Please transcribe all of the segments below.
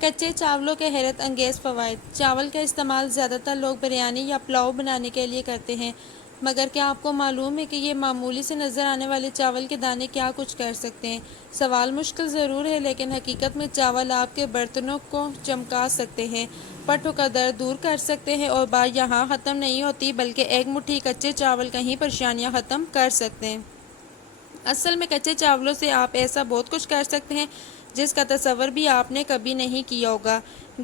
کچے چاولوں کے حیرت انگیز فوائد۔ چاول کا استعمال زیادہ تر لوگ بریانی یا پلاؤ بنانے کے لیے کرتے ہیں، مگر کیا آپ کو معلوم ہے کہ یہ معمولی سے نظر آنے والے چاول کے دانے کیا کچھ کر سکتے ہیں؟ سوال مشکل ضرور ہے، لیکن حقیقت میں چاول آپ کے برتنوں کو چمکا سکتے ہیں، پٹھوں کا درد دور کر سکتے ہیں، اور بات یہاں ختم نہیں ہوتی، بلکہ ایک مٹھی کچے چاول کہیں پریشانیاں ختم کر سکتے ہیں۔ اصل میں کچے چاولوں سے آپ ایسا بہت کچھ کر سکتے ہیں جس کا تصور بھی آپ نے کبھی نہیں کیا ہوگا۔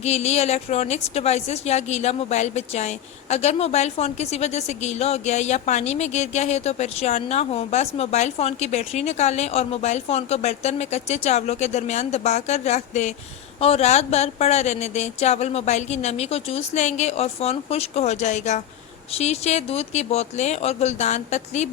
گیلی الیکٹرانکس ڈیوائسز یا گیلا موبائل بچائیں۔ اگر موبائل فون کسی وجہ سے گیلا ہو گیا یا پانی میں گر گیا ہے تو پریشان نہ ہوں، بس موبائل فون کی بیٹری نکالیں اور موبائل فون کو برتن میں کچے چاولوں کے درمیان دبا کر رکھ دیں اور رات بھر پڑا رہنے دیں۔ چاول موبائل کی نمی کو چوس لیں گے اور فون خشک ہو جائے گا۔ شیشے، دودھ کی بوتلیں اور گلدان، پتلی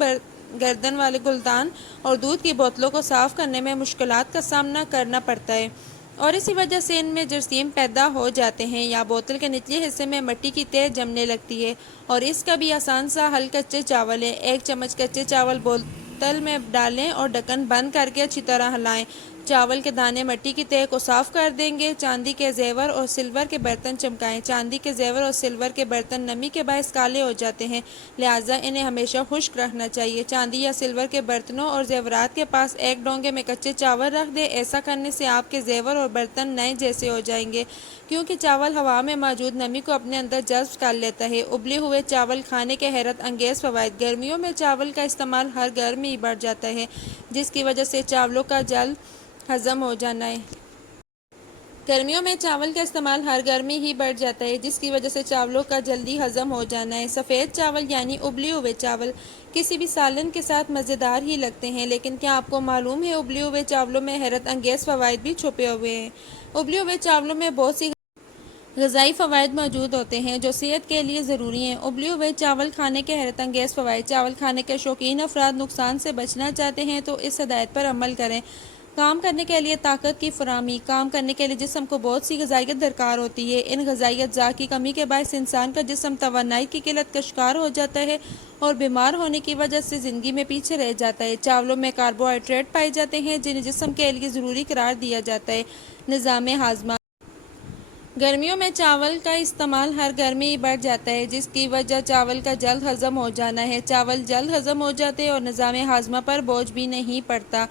گردن والے گلدان اور دودھ کی بوتلوں کو صاف کرنے میں مشکلات کا سامنا کرنا پڑتا ہے، اور اسی وجہ سے ان میں جراثیم پیدا ہو جاتے ہیں یا بوتل کے نچلے حصے میں مٹی کی تہ جمنے لگتی ہے، اور اس کا بھی آسان سا حل کچے چاول ہے۔ 1 چمچ کچے چاول بوتل میں ڈالیں اور ڈھکن بند کر کے اچھی طرح ہلائیں۔ چاول کے دانے مٹی کی تہ کو صاف کر دیں گے۔ چاندی کے زیور اور سلور کے برتن چمکائیں۔ چاندی کے زیور اور سلور کے برتن نمی کے باعث کالے ہو جاتے ہیں، لہٰذا انہیں ہمیشہ خشک رکھنا چاہیے۔ چاندی یا سلور کے برتنوں اور زیورات کے پاس ایک ڈونگے میں کچے چاول رکھ دیں۔ ایسا کرنے سے آپ کے زیور اور برتن نئے جیسے ہو جائیں گے، کیونکہ چاول ہوا میں موجود نمی کو اپنے اندر جذب کر لیتا ہے۔ ابلے ہوئے چاول کھانے کے حیرت انگیز فوائد۔ گرمیوں میں چاول کا استعمال ہر گھر میں بڑھ جاتا ہے، جس کی وجہ سے چاولوں کا جلد ہضم ہو جانا ہے۔ گرمیوں میں چاول کا استعمال ہر گھر میں ہی بڑھ جاتا ہے، جس کی وجہ سے چاولوں کا جلدی ہضم ہو جانا ہے۔ سفید چاول یعنی ابلے ہوئے چاول کسی بھی سالن کے ساتھ مزیدار ہی لگتے ہیں، لیکن کیا آپ کو معلوم ہے ابلے ہوئے چاولوں میں حیرت انگیز فوائد بھی چھپے ہوئے ہیں؟ ابلے ہوئے چاولوں میں بہت سی غذائی فوائد موجود ہوتے ہیں جو صحت کے لیے ضروری ہیں۔ ابلے ہوئے چاول کھانے کے حیرت انگیز فوائد۔ چاول کھانے کے شوقین افراد نقصان سے بچنا چاہتے ہیں تو اس ہدایت پر عمل کریں۔ کام کرنے کے لیے طاقت کی فراہمی۔ کام کرنے کے لیے جسم کو بہت سی غذائیت درکار ہوتی ہے۔ ان غذائی اجزاء کی کمی کے باعث انسان کا جسم توانائی کی قلت کا شکار ہو جاتا ہے اور بیمار ہونے کی وجہ سے زندگی میں پیچھے رہ جاتا ہے۔ چاولوں میں کاربوہائیڈریٹ پائے جاتے ہیں جنہیں جسم کے لیے ضروری قرار دیا جاتا ہے۔ نظام ہاضمہ۔ گرمیوں میں چاول کا استعمال ہر گھر میں ہی بڑھ جاتا ہے، جس کی وجہ چاول کا جلد ہضم ہو جانا ہے۔ چاول جلد ہضم ہو جاتے ہیں اور نظام ہاضمہ پر بوجھ بھی نہیں پڑتا۔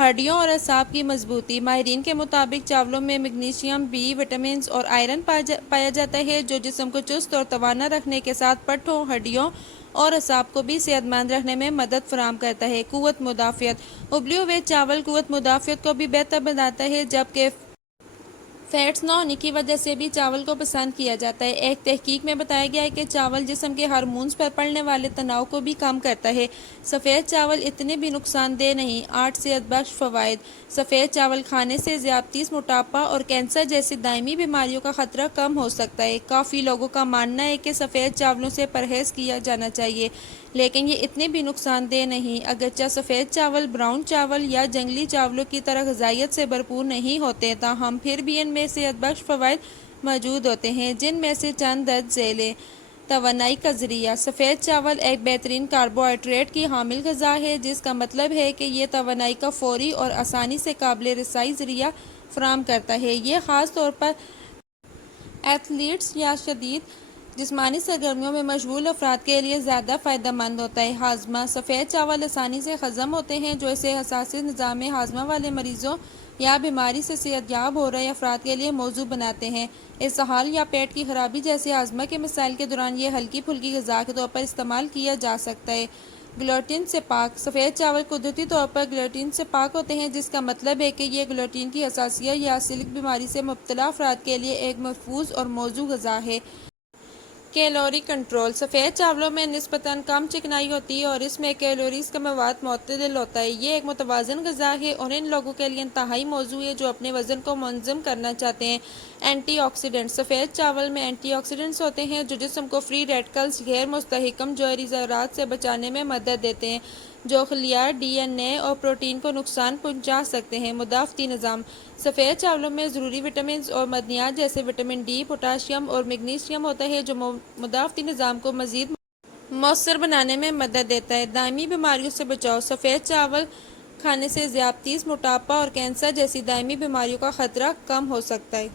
ہڈیوں اور اعصاب کی مضبوطی۔ ماہرین کے مطابق چاولوں میں میگنیشیم، بی وٹامنز اور آئرن پایا جاتا ہے جو جسم کو چست اور توانا رکھنے کے ساتھ پٹھوں، ہڈیوں اور اعصاب کو بھی صحت مند رکھنے میں مدد فراہم کرتا ہے۔ قوت مدافعت۔ ابلے ہوئے چاول قوت مدافعت کو بھی بہتر بناتا ہے، جبکہ فیٹس نہ ہونے کی وجہ سے بھی چاول کو پسند کیا جاتا ہے۔ ایک تحقیق میں بتایا گیا ہے کہ چاول جسم کے ہارمونز پر پڑنے والے تناؤ کو بھی کم کرتا ہے۔ سفید چاول اتنے بھی نقصان دہ نہیں۔ 8 صحت بخش فوائد۔ سفید چاول کھانے سے ذیابیطس، موٹاپا اور کینسر جیسی دائمی بیماریوں کا خطرہ کم ہو سکتا ہے۔ کافی لوگوں کا ماننا ہے کہ سفید چاولوں سے پرہیز کیا جانا چاہیے، لیکن یہ اتنے بھی نقصان دہ نہیں۔ اگرچہ سفید چاول براؤن چاول یا جنگلی چاولوں کی طرح غذائیت سے بھرپور نہیں ہوتے، تاہم پھر بھی ان میں صحت بخش فوائد موجود ہوتے ہیں، جن میں سے چند درج ذیل ہیں۔ توانائی کا ذریعہ۔ سفید چاول ایک بہترین کاربوہائیڈریٹ کی حامل غذا ہے، جس کا مطلب ہے کہ یہ توانائی کا فوری اور آسانی سے قابل رسائی ذریعہ فراہم کرتا ہے۔ یہ خاص طور پر ایتھلیٹس یا شدید جسمانی سرگرمیوں میں مشغول افراد کے لیے زیادہ فائدہ مند ہوتا ہے۔ ہاضمہ۔ سفید چاول آسانی سے ہضم ہوتے ہیں، جو اسے حساس نظام ہاضمہ والے مریضوں یا بیماری سے صحت یاب ہو رہے افراد کے لیے موزوں بناتے ہیں۔ اسہال یا پیٹ کی خرابی جیسے ہاضمہ کے مسائل کے دوران یہ ہلکی پھلکی غذا کے طور پر استعمال کیا جا سکتا ہے۔ گلوٹین سے پاک۔ سفید چاول قدرتی طور پر گلوٹین سے پاک ہوتے ہیں، جس کا مطلب ہے کہ یہ گلوٹین کی حساسیت یا سیلک بیماری سے مبتلا افراد کے لیے ایک محفوظ اور موزوں غذا ہے۔ Calorie control. سفید چاولوں میں نسبتاً کم چکنائی ہوتی ہے اور اس میں کیلوریز کا مواد معتدل ہوتا ہے۔ یہ ایک متوازن غذا ہے اور ان لوگوں کے لیے انتہائی موزوں ہے جو اپنے وزن کو منظم کرنا چاہتے ہیں۔ Antioxidant. سفید چاول میں اینٹی آکسیڈنٹس ہوتے ہیں جو جسم کو فری ریڈیکلز، غیر مستحکم جوہری ذرات سے بچانے میں مدد دیتے ہیں، جو خلیات، ڈی این اے اور پروٹین کو نقصان پہنچا سکتے ہیں۔ مدافعتی نظام۔ سفید چاولوں میں ضروری وٹامنز اور معدنیات جیسے وٹامن ڈی، پوٹاشیم اور میگنیشیم ہوتا ہے جو مدافعتی نظام کو مزید مؤثر بنانے میں مدد دیتا ہے۔ دائمی بیماریوں سے بچاؤ۔ سفید چاول کھانے سے ذیابیطس، موٹاپا اور کینسر جیسی دائمی بیماریوں کا خطرہ کم ہو سکتا ہے۔